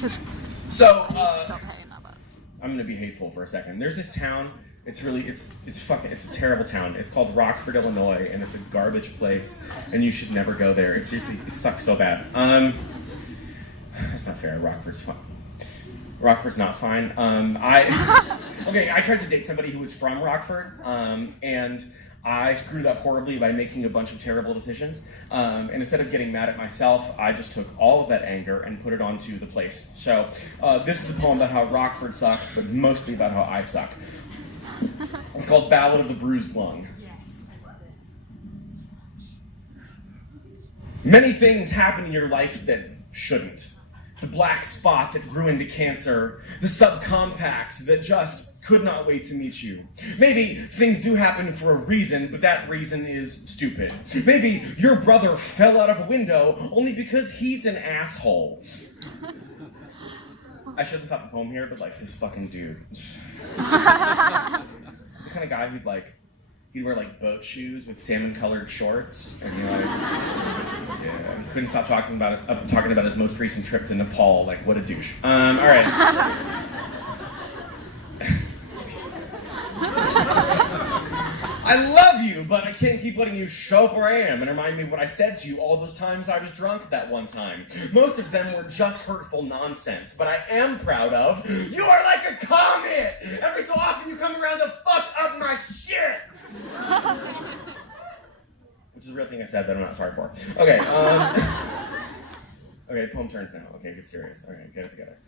So, Stop hating that bad. I'm gonna be hateful for a second. There's this town. It's a terrible town. It's called Rockford, Illinois, and it's a garbage place, and you should never go there. It sucks so bad. That's not fair. Rockford's fine. Rockford's not fine. I tried to date somebody who was from Rockford, and I screwed up horribly by making a bunch of terrible decisions. And instead of getting mad at myself, I just took all of that anger and put it onto the place. So this is a poem about how Rockford sucks, but mostly about how I suck. It's called Ballad of the Bruised Lung. Yes, I love this. Many things happen in your life that shouldn't. The black spot that grew into cancer, the subcompact that just could not wait to meet you. Maybe things do happen for a reason, but that reason is stupid. Maybe your brother fell out of a window only because he's an asshole. I should have stopped the poem here, but like this fucking dude. He's the kind of guy he'd wear like boat shoes with salmon-colored shorts, and he couldn't stop talking about his most recent trip to Nepal. Like, what a douche. All right. I love you, but I can't keep letting you show up where I am and remind me of what I said to you all those times I was drunk that one time. Most of them were just hurtful nonsense, but I am proud of you are like a comet! Every so often you come around to fuck up my shit! Which is a real thing I said that I'm not sorry for. Okay, okay, poem turns now. Okay, get serious. All right, get it together.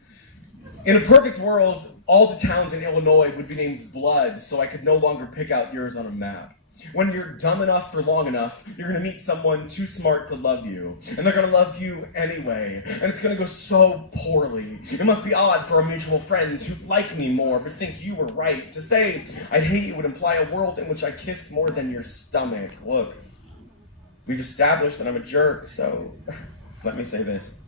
In a perfect world, all the towns in Illinois would be named Blood, so I could no longer pick out yours on a map. When you're dumb enough for long enough, you're gonna meet someone too smart to love you. And they're gonna love you anyway. And it's gonna go so poorly. It must be odd for our mutual friends who like me more but think you were right. To say I hate you would imply a world in which I kissed more than your stomach. Look, we've established that I'm a jerk, so let me say this.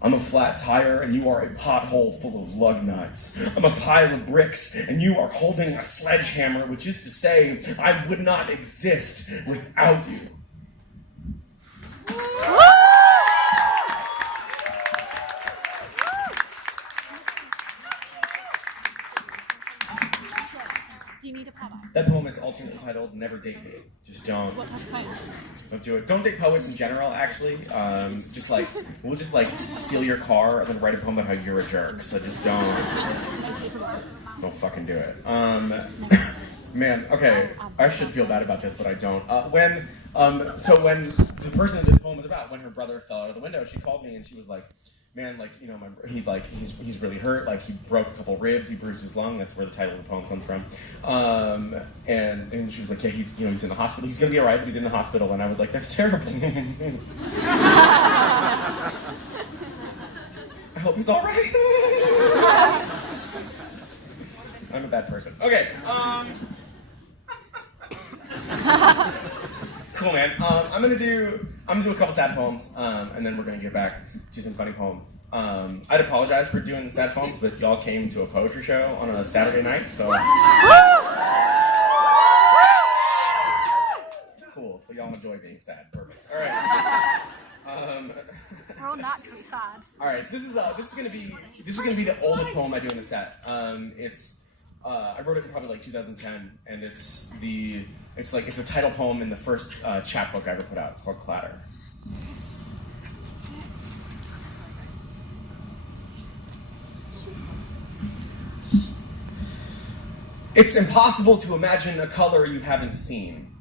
I'm a flat tire, and you are a pothole full of lug nuts. I'm a pile of bricks, and you are holding a sledgehammer, which is to say, I would not exist without you. Do you need a power? That poem is alternately titled Never Date Me. Just don't. What type of poem? Don't do it. Don't date poets in general, actually. We'll just steal your car and then write a poem about how you're a jerk. So just don't fucking do it. Man, okay, I should feel bad about this, but I don't. When the person that this poem was about, when her brother fell out of the window, she called me and she was like, man, he's really hurt. Like, he broke a couple ribs, he bruised his lung. That's where the title of the poem comes from. And she was like, yeah, he's in the hospital. He's gonna be all right, but he's in the hospital. And I was like, that's terrible. I hope he's all right. I'm a bad person. Okay. Cool, man. I'm gonna do a couple sad poems, and then we're gonna get back to some funny poems. I'd apologize for doing sad poems, but y'all came to a poetry show on a Saturday night, so cool. So y'all enjoy being sad. Perfect. All right. We're all naturally sad. All right. So this is gonna be the oldest poem I do in the set. I wrote it in probably like 2010, and it's the title poem in the first chapbook I ever put out. It's called Clatter. It's impossible to imagine a color you haven't seen.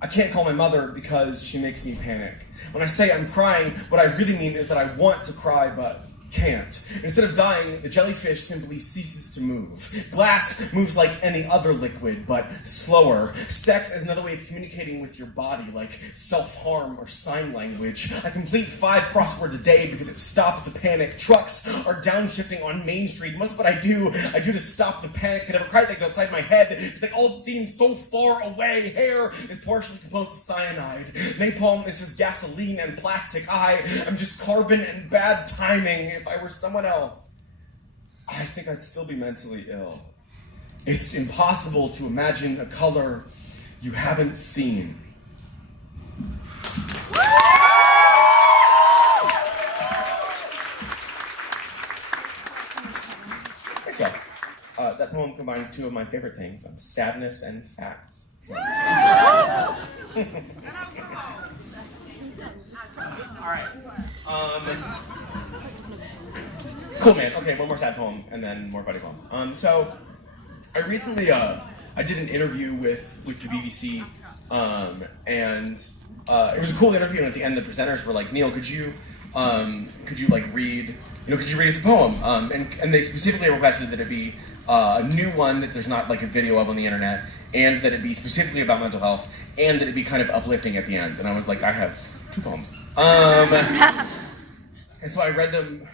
I can't call my mother because she makes me panic. When I say I'm crying, what I really mean is that I want to cry, but can't. Instead of dying, the jellyfish simply ceases to move. Glass moves like any other liquid, but slower. Sex is another way of communicating with your body, like self-harm or sign language. I complete 5 crosswords a day because it stops the panic. Trucks are downshifting on Main Street. Most of what I do to stop the panic. Could ever cry things outside my head because they all seem so far away. Hair is partially composed of cyanide. Napalm is just gasoline and plastic. I am just carbon and bad timing. If I were someone else, I think I'd still be mentally ill. It's impossible to imagine a color you haven't seen. Thanks, y'all. That poem combines two of my favorite things, sadness and facts. So. Alright. Cool, man. Okay, one more sad poem, and then more funny poems. So, I recently, I did an interview with the BBC, and it was a cool interview, and at the end the presenters were like, Neil, could you like read, could you read us a poem? And they specifically requested that it be a new one that there's not like a video of on the internet, and that it be specifically about mental health, and that it be kind of uplifting at the end. And I was like, I have 2 poems. And so I read them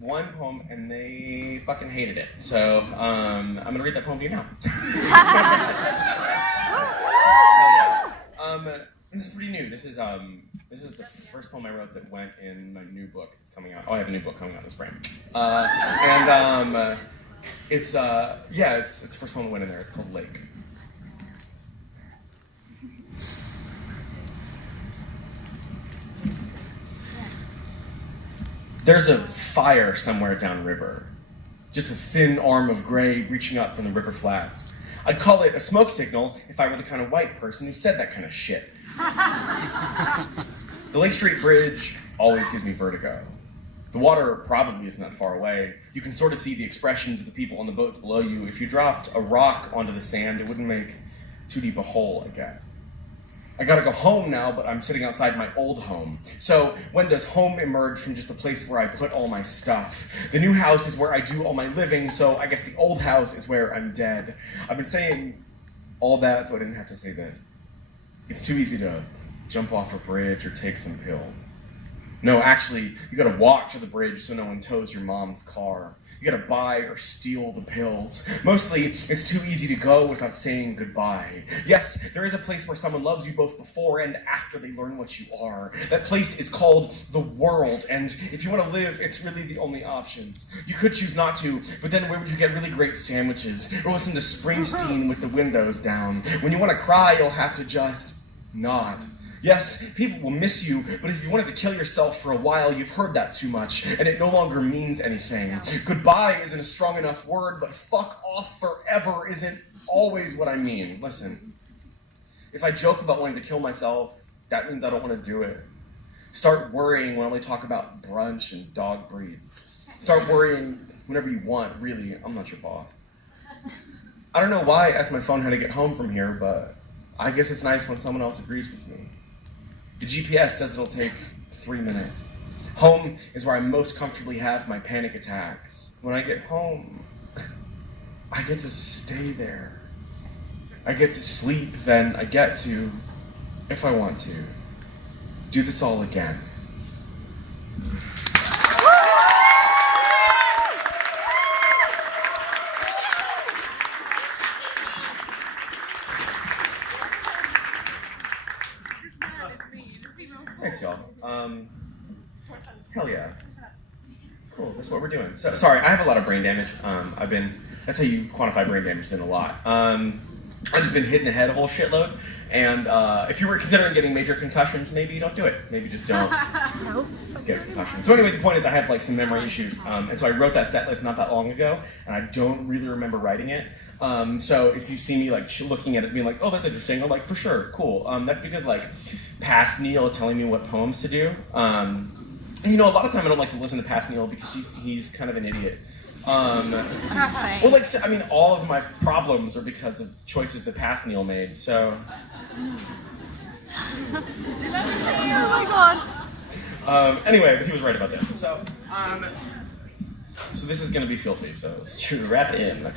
one poem, and they fucking hated it. So I'm gonna read that poem to you now. This is pretty new. This is the first poem I wrote that went in my new book that's coming out. Oh, I have a new book coming out in the spring. It's the first poem that went in there. It's called Lake. There's a fire somewhere downriver. Just a thin arm of gray reaching up from the river flats. I'd call it a smoke signal if I were the kind of white person who said that kind of shit. The Lake Street Bridge always gives me vertigo. The water probably isn't that far away. You can sort of see the expressions of the people on the boats below you. If you dropped a rock onto the sand, it wouldn't make too deep a hole, I guess. I gotta go home now, but I'm sitting outside my old home. So when does home emerge from just the place where I put all my stuff? The new house is where I do all my living, so I guess the old house is where I'm dead. I've been saying all that so I didn't have to say this. It's too easy to jump off a bridge or take some pills. No, actually, you gotta walk to the bridge so no one tows your mom's car. You gotta buy or steal the pills. Mostly, it's too easy to go without saying goodbye. Yes, there is a place where someone loves you both before and after they learn what you are. That place is called the world, and if you want to live, it's really the only option. You could choose not to, but then where would you get really great sandwiches? Or listen to Springsteen with the windows down? When you want to cry, you'll have to just not. Yes, people will miss you, but if you wanted to kill yourself for a while, you've heard that too much, and it no longer means anything. Goodbye isn't a strong enough word, but fuck off forever isn't always what I mean. Listen, if I joke about wanting to kill myself, that means I don't want to do it. Start worrying when I only talk about brunch and dog breeds. Start worrying whenever you want, really. I'm not your boss. I don't know why I asked my phone how to get home from here, but I guess it's nice when someone else agrees with me. The GPS says it'll take 3 minutes. Home is where I most comfortably have my panic attacks. When I get home, I get to stay there. I get to sleep, then I get to, if I want to, do this all again. Thanks, y'all. Hell yeah. Cool, that's what we're doing. So, sorry, I have a lot of brain damage. That's how you quantify brain damage in a lot. I've just been hit in the head a whole shitload, and if you were considering getting major concussions, maybe you don't do it. Maybe just don't get a concussion. So anyway, the point is I have like some memory issues, and so I wrote that set list not that long ago, and I don't really remember writing it. So if you see me like looking at it being like, oh, that's interesting, I'm like, for sure, cool. That's because like past Neil is telling me what poems to do. And, a lot of time I don't like to listen to past Neil because he's kind of an idiot. Well, like, I mean, all of my problems are because of choices that past Neil made, so. Oh my god. Anyway, but he was right about this. So this is gonna be filthy, so let's wrap it in.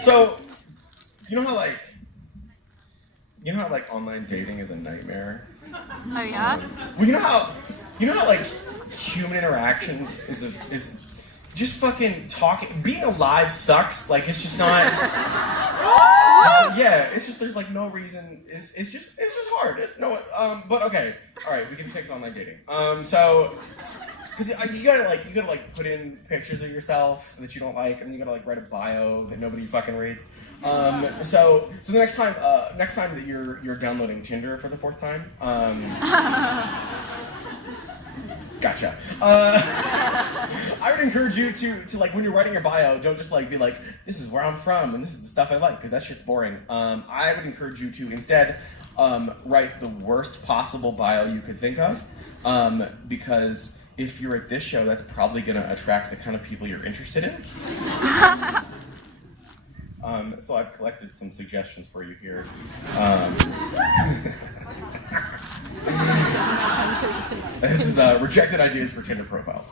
So, you know how online dating is a nightmare? Oh yeah? Well, you know how like human interaction is just fucking talking. Being alive sucks. Like it's just not. It's just there's like no reason. It's just hard. It's no. But okay. All right, we can fix online dating. So. Because you gotta put in pictures of yourself that you don't like, and you gotta like write a bio that nobody fucking reads. So the next time that you're downloading Tinder for the 4th time, gotcha. I would encourage you to like, when you're writing your bio, don't just like be like, this is where I'm from and this is the stuff I like, because that shit's boring. I would encourage you to instead write the worst possible bio you could think of, because if you're at this show, that's probably going to attract the kind of people you're interested in. So I've collected some suggestions for you here. This is rejected ideas for Tinder profiles.